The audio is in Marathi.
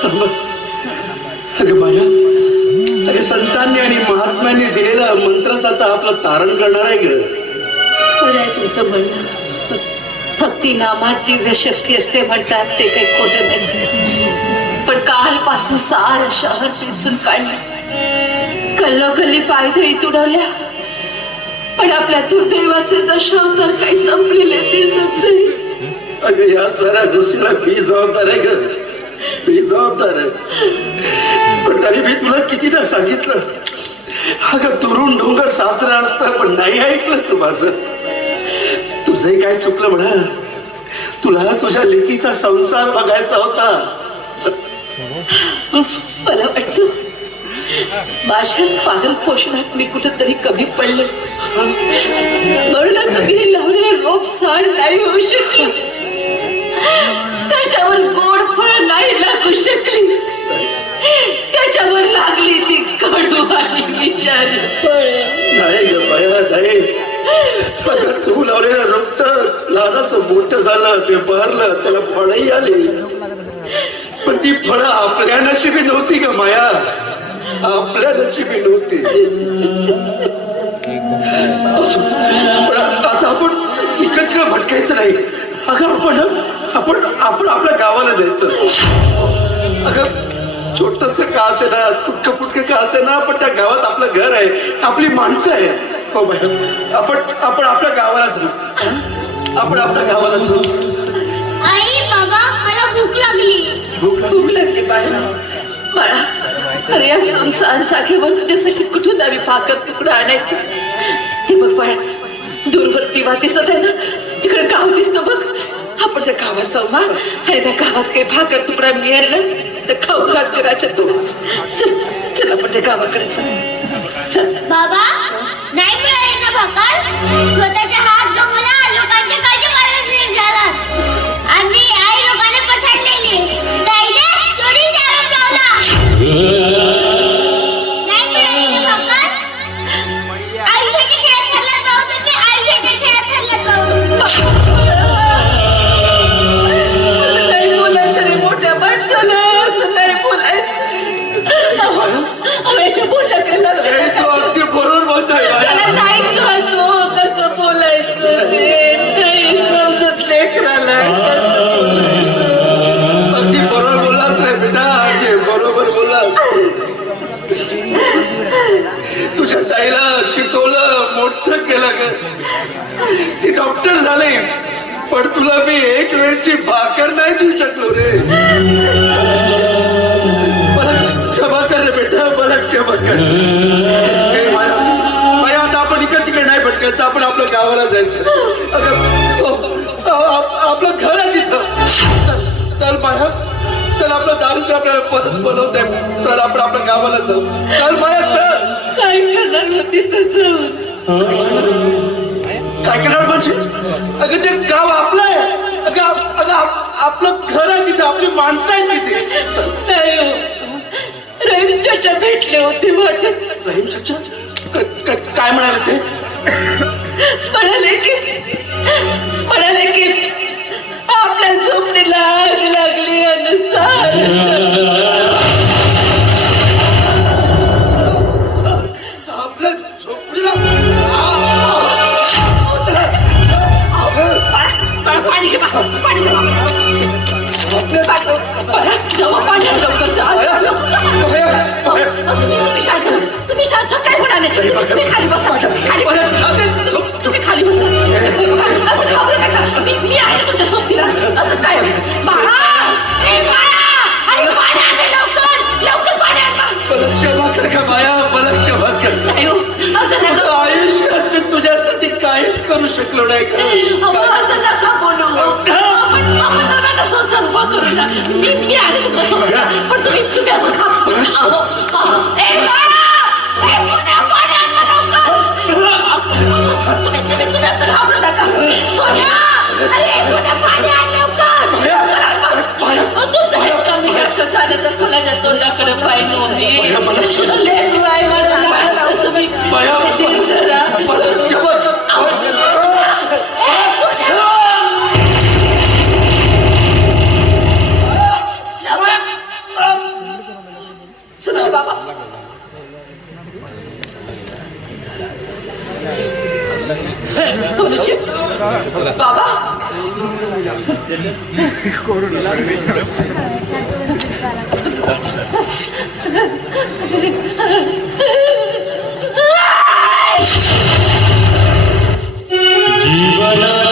संपत अगं बाया अगं संतांनी आणि महात्म्यांनी दिलेला मंत्रच आता आपलं तारण करणार आहे ग. तुमचं म्हणणं. भक्ती नामात दिव्य शक्ती असते म्हणतात ते काही खोटे नाही. पण कालपासून सार शहर पिंचून काढले. कल्लोकल्ली पायदळी तुडवल्या. पण आपल्या दुर्दैवाचे जशव तर काही संपलेले दिसत नाही. अगं या साऱ्या गोष्टीला फी जबाबदार आहे ग. मी जबाबदार आहे. पण तरी मी तुला कितीदा सांगितलं अगं तुरुण डोंगर साजरा असतं पण नाही ऐकलं तू माझं. तुझंही काय चुकलं म्हणा. तुला तुझ्या लेकीचा संसार बघायचा होता. मला वाटतं माझ्याच पालन पोषणात मी कुठेतरी कमी पडले. म्हणूनच मी लावलेले रोप झाड नाही होऊ शकत त्याच्यावर गोड करू शकली त्याच्यावर लागली ती कडू आणि विषारी नाही ग तू लावलेलं रोपट लहानाचं मोठं झालं ते बहरलं त्याला फळही आली. पण ती फळं आपल्या नशिबी नव्हती का माया. आपल्या नशिबी नव्हती. असो, पण आता आपण इकडे भटकायचं नाही. अगं आपण आपण आपण आपल्या गावाला जायचं. अगं छोटस का असे ना तुटक फुटक का असे ना पण त्या गावात आपलं घर आहे आपली माणसं आहे. हो बाय आपण आपण आपल्या गावाला जाऊ. आपण आपल्या गावाला जाऊ. आई बाबा मला भूक लागली. भूक लागली. खूप लागली बाळा. बाळा अरे या संसार जागेवर तुझ्यासाठी कुठून आम्ही भाकर तुकडा आणायचं? हे बघ बाळा दूरवर दिवा दिसत आहे ना तिकडे गाव दिसतं बघ. आपण त्या गावात जाऊ ना आणि त्या गावात काही भाकर तुकडा मिळेल ना तर खाऊ भाकराच्या तू. चल चल आपण त्या गावाकडे चल. चल. बाबा नाही मिळाली ना भाकर स्वतःच्या तुला मी एक वेळची भाकर नाही देऊ शकलो रे. मला क्षमा कर रे बेटा मला क्षमा कर. आता आपण इकडे तिकडे नाही भटकायचं आपण आपल्या गावाला जायचं. आ- आपलं घर आहे तिथं. चल- माया चल आपलं दारिद्र्य आपल्याला परत बनवत आहे चल आपण आपल्या गावाला जाऊ. चल माया चल. काय करणार तिथं काय करणार म्हणजे? अगं ते गाव आपलं आप- अगं आप- आपलं घर आहे तिथे आपली माणसं आहे तिथे. नाही हो. भेटले होते वाटत रहीम चाचा क- क- काय म्हणाले ते म्हणाले की म्हणाले की आपल्या झोपडीला आग लागली आणि म्हणाले तुम्ही खाली बसा खाली तुम्ही खाली बसा असं घाबरू नका मी मी आहे तुमच्या सोबतीला असं काय बाळा ए बाळा अरे पाणी आणा लवकर लवकर पाणी आणा. क्षमा कर का माया मला क्षमा कर नाही हो, असं नका आयुष्यात मी तुझ्यासाठी काहीच करू शकलो नाही का असं नका बोलू आपण दोघांचा संसार उभा करू ना मी मी आहे तुमच्या सोबतीला पण तुम्ही तुम्ही असं खा ए बाळा सोन्या अरे सोन्या पाणी आण लवकर! तुमचं हे कमी जास्त झालं तर फुलाच्या तोंडाकडे पाहिजे बाया, सोनूची बाबा आई